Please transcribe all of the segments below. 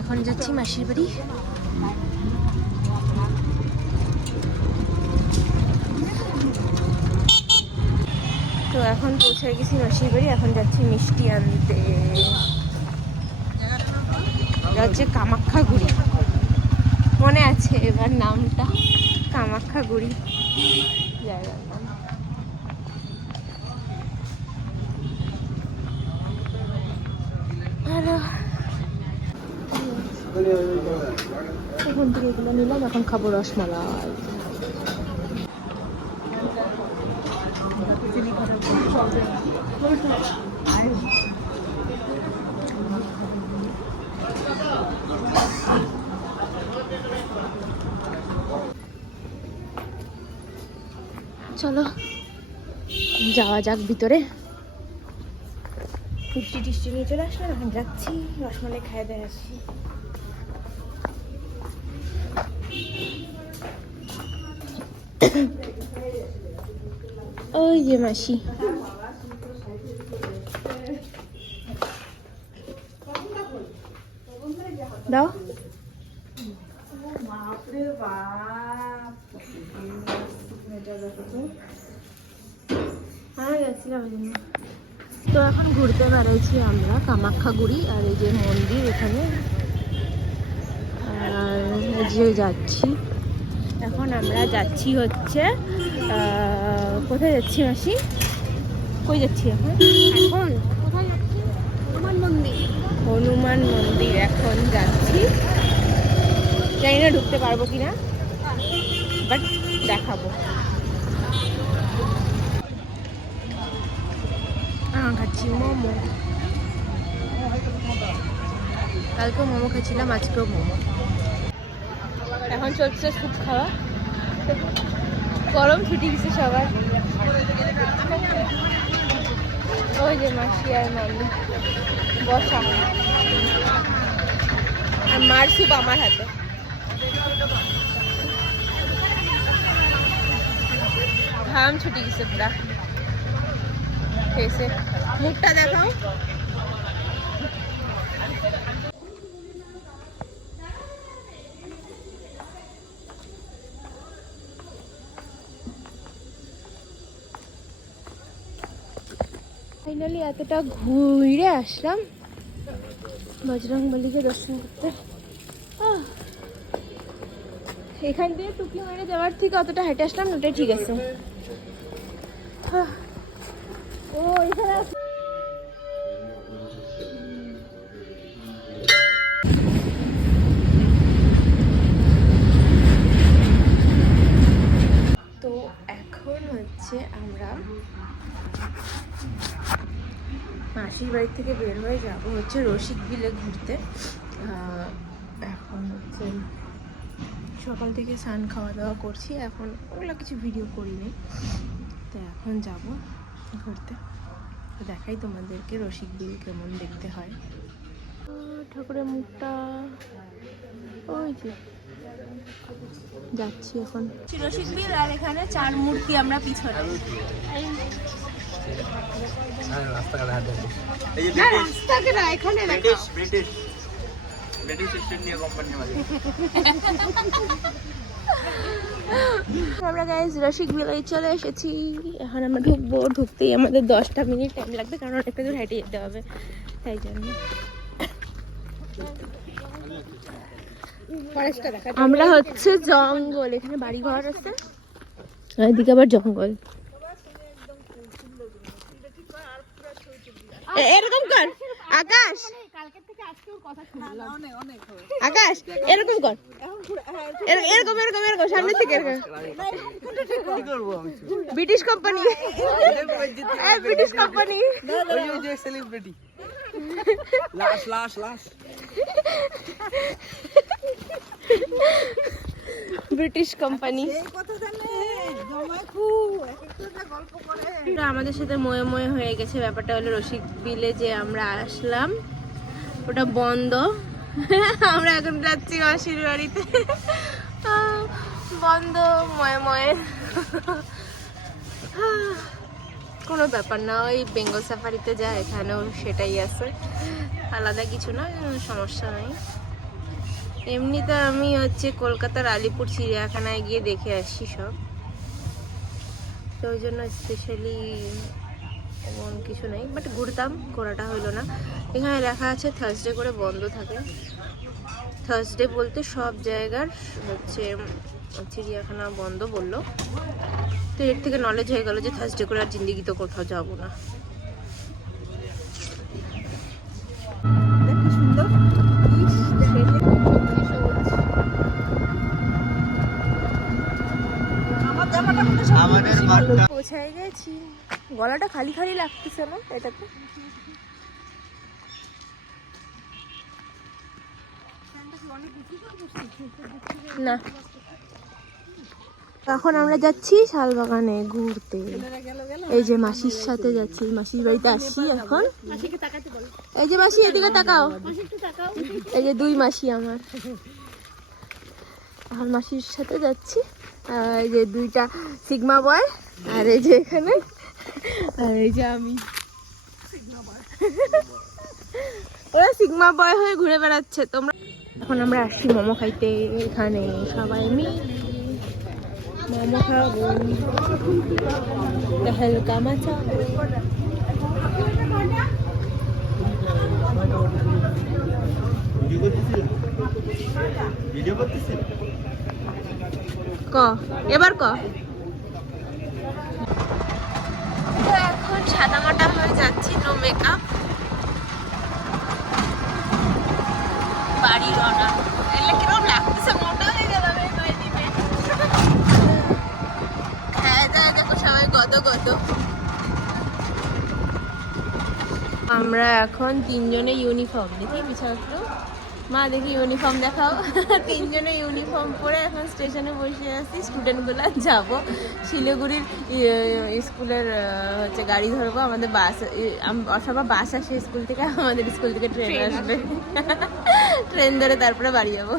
এখন যাচ্ছি মাসির বাড়ি। তো এখন পৌঁছে গেছি মাসির বাড়ি, এখন যাচ্ছি মিষ্টি আনতে। হচ্ছে কামাখ্যাগুড়ি, মনে আছে এবার নামটা, কামাখ্যাগুড়ি জায়গার নাম। এখন থেকে এগুলো নিলাম, এখন খাবো রসমালাই। চলো যাওয়া যাক ভিতরে। মিষ্টি টিষ্টি নিয়ে চলে আসলাম, এখন যাচ্ছি রসমালাই খাই দিয়ে আসি। ওই যে মাসি, দাও। তো এখন ঘুরতে বেড়াইছি আমরা কামাখ্যাগুড়ি, আর এই যে মন্দির এখানে, আর যে যাচ্ছি এখন আমরা যাচ্ছি হচ্ছে কোথায় যাচ্ছি মাসি, কই যাচ্ছি এখন? এখন কোথায় যাচ্ছি? হনুমান মন্দির। হনুমান মন্দির এখন যাচ্ছি, জানি না ঢুকতে পারবো কিনা, বাট দেখাবো। খাচ্ছি মোমো, কালকেও মোমো খাচ্ছিলাম, আজকেও মোমো। এখন চলছে স্যুপ খাওয়া, গরম ছুটি গেছে সবার। ওই যে মাসি আর মামি বসা, আর মার স্যুপ আমার হাতে। ঘাম ছুটি গেছে পুরা ফেসে, মুখটা দেখাও। ফাইনালি এতটা ঘুরে আসলাম বজরংবলীকে দর্শন করতে। এখান থেকে টুকি মেরে যাওয়ার থেকে অতটা হেঁটে আসলাম, ওটাই ঠিক আছে। ও এখানে তো এখন হচ্ছে আমরা মাসির বাড়ি থেকে বের হয়ে যাব হচ্ছে রসিক বিলে ঘুরতে। এখন হচ্ছে সকাল থেকে স্নান খাওয়া দাওয়া করছি, এখন ওগুলো কিছু ভিডিও করিনি, তো এখন যাব ঘুরতে। তো দেখাই তোমাদেরকে রসিক বিল কেমন দেখতে হয়। ঠাকুরের মুখটা ওই যে যাচ্ছি এখন রসিক বিল, আর এখানে চার মূর্তি আমরা পিছনে। আমরা গাইস রসিক বিলায় চলে এসেছি, এখন আমরা ঢুকবো। ঢুকতেই আমাদের 10টা মিনিট টাইম লাগবে, কারণ অনেকটা দূর হেঁটে যেতে হবে, তাই জন্য। আমরা হচ্ছে জঙ্গল, এখানে বাড়ি ঘর আছে, এদিকে আবার জঙ্গল। এরকম কর আকাশ, আকাশ এরকম কর, এরকম এরকম এরকম সামনে থেকে British company, British company celebrity লাশ লাশ লাশ ব্রিটিশ কোম্পানি। আমাদের সাথে ময়ে ময়ে হয়ে গেছে। ব্যাপারটা হলো রসিক বিলে যে আমরা আসলাম ওটা বন্ধ, আমরা এখন যাচ্ছি মাসির বাড়িতে, বন্ধ ময়ে ময়ে। কোন কোনো ব্যাপার না, ওই বেঙ্গল সাফারিতে যা এখানেও সেটাই আছে, আলাদা কিছু না, সমস্যা নেই। এমনিতে আমি হচ্ছে কলকাতার আলিপুর চিড়িয়াখানায় গিয়ে দেখে আসছি সব, তো ওই জন্য স্পেশালি এমন কিছু নেই, বাট ঘুরতাম, ঘোরাটা হইলো না। এখানে লেখা আছে থার্সডে করে বন্ধ থাকে, থার্সডে বলতে সব জায়গার হচ্ছে চিড়িয়াখানা বন্ধ বললো, তো এর থেকে নলেজ হয়ে গেল যে থার্সডে করে আর জিন্দিগি তো কোথাও যাবো না। পৌঁছায় গেছি, গলাটা খালি খালি লাগতেছে না এটাতে? না, এখন আমরা যাচ্ছি শালবাগানে ঘুরতে। এই যে মাসির সাথে যাচ্ছি, মাসির বাড়িতে আসছি এখন। এই যে মাসি এদিকে তাকাও, এই যে দুই মাসি আমার, এখন মাসির সাথে যাচ্ছি। এই যে দুইটা সিগমা বয়, আর এই যে এখানে, আর এই যে আমি। ওরা সিগমা বয় হয়ে ঘুরে বেড়াচ্ছে। তোমরা এখন আমরা আসছি মোমো খাইতে, এখানে সবাই মিলে মোমো খাবো, হালকা মাচা। ক এবার ক। তো এখন সাদা মাটা হয়ে যাচ্ছি, নো মেকআপ, বাড়ি রওনা। এলে কিরকম লাগতেছে, মোটা হয়ে গেলাম এই কয়েকদিনে। হ্যাঁ দেখো সবাই গদ গদ। আমরা এখন তিনজনে ইউনিফর্ম, দেখি বিছানাগুলো মা, দেখি ইউনিফর্ম দেখাও। তিনজনে ইউনিফর্ম পরে এখন স্টেশনে বসে আছি, স্টুডেন্টগুলো যাব শিলিগুড়ির স্কুলের হচ্ছে গাড়ি ধরবো। আমাদের বাস, সবার বাস আসে স্কুল থেকে, আমাদের স্কুল থেকে ট্রেন আসবে, ট্রেন ধরে তারপরে বাড়ি যাবো।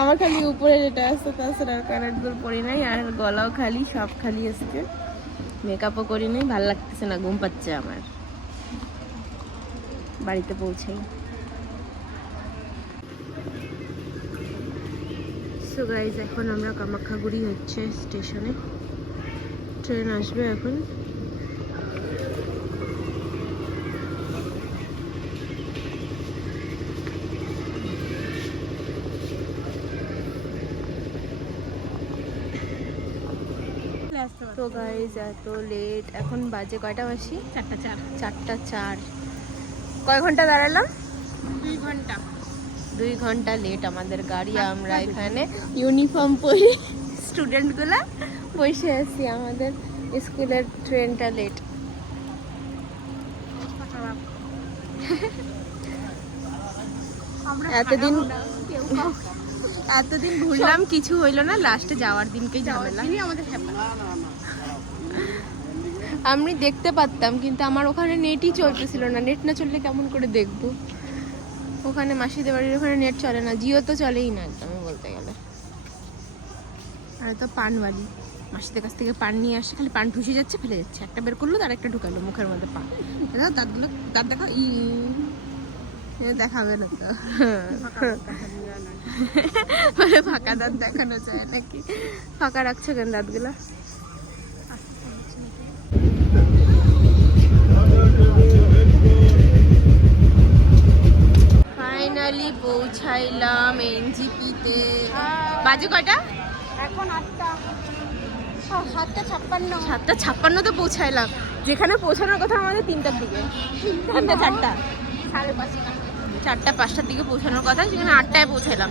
আমার খালি উপরে যেটা আছে, তাছাড়া কানেরগুলো পরি নাই, আর গলাও খালি, সব খালি আসছে, মেকআপও করি নাই, ভালো লাগতেছে না, ঘুম পাচ্ছে আমার। বাড়িতে পৌঁছাই। সো গাইজ, এখন আমরা কামাখ্যাগুড়ি হচ্ছে স্টেশনে, ট্রেন আসবে এখন। তো গাইজ এত লেট, এখন বাজে কয়টা বাসি? 4টা 4। কয় ঘন্টা দাঁড়ালাম? 2 ঘন্টা লেট আমাদের গাড়ি। আমরা এখানে ইউনিফর্ম পরে স্টুডেন্টগুলা বসে আছি, আমাদের স্কুলের ট্রেনটা লেট। এতদিন ঘুরলাম, কিছু হইলো না, লাস্টে যাওয়ার দিনকেই ঝামেলা। আমি দেখতে পারতাম, কিন্তু আমার ওখানে নেটই চলতেছিল না। নেট না চললে কেমন করে দেখবো? ওখানে মাসিদের বাড়ির ওখানে নেট চলে না, জিও তো চলেই না একদম বলতে গেলে। আর তো পানওয়ালি মাসিদের কাছ থেকে পান নিয়ে আসে, খালি পান ঠুসে যাচ্ছে, ফেলে যাচ্ছে, একটা বের করলো আর একটা ঢুকালো মুখের মধ্যে পান। দাঁতগুলো, দাঁত দেখা দেখাবে না তো, ফাঁকা দাঁত দেখানো যায় নাকি? ফাঁকা রাখছো কেন দাঁতগুলা? ফাইনালি পৌঁছাইলাম এনজিপিতে। বাজে কয়টা? এখন 7:56 তো পৌঁছাইলাম, যেখানে পৌঁছানোর কথা আমাদের 3টার দিকে, 4টা 5:30 দিকে পৌঁছানোর কথা, সেখানে 8টায় পৌঁছাইলাম।